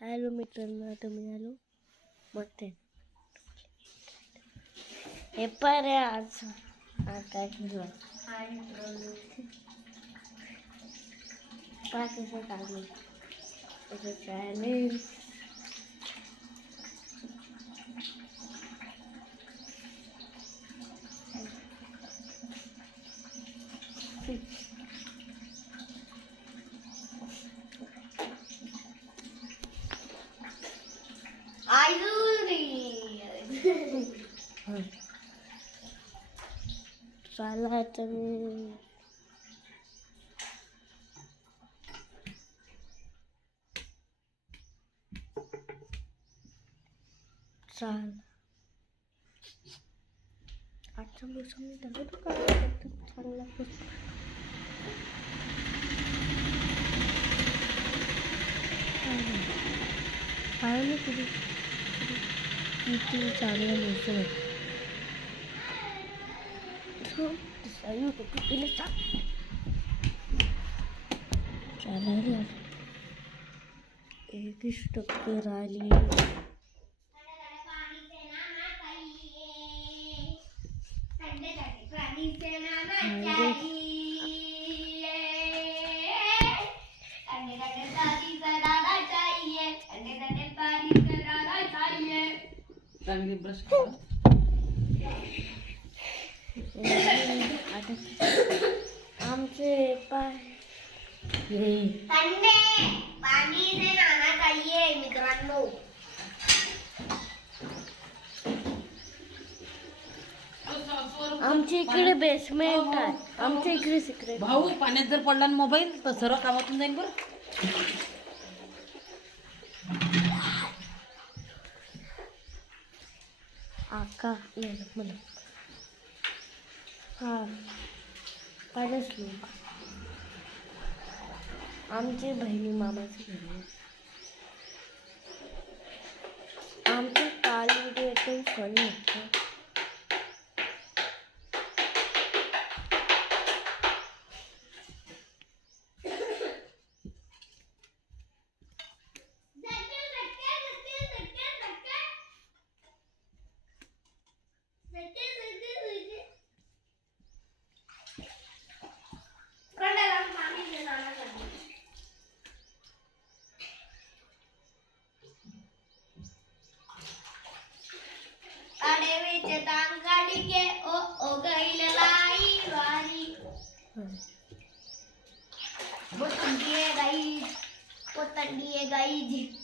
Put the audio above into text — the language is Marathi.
हॅलो मित्रांनो, तुम्ही आलो मग हे पण आज काय केलं कसं काढलं त्याचं चॅलेंज चला तुम्ही चाल आजच्या दिवसामध्ये त्याला तू काय चांगला आणि किती चांगलं मोसम आहे चालेल 1% राहिली ब्रश आमचे पाय पाणी से नहाना चाहिए मित्रांनो. आमच्या इकडे बेसमेंट आहे आमच्या इकडे सिक्रेट भाऊ पाण्यात जर पडला ना मोबाईल तर सर्व कामातून जाईल बरं. आका मला हा पाहिजेच लोक आमची बहिणी मामाची घरी आमचे काल व्हिडिओ एकदम फनी होतं वो ठंडी है गाइस.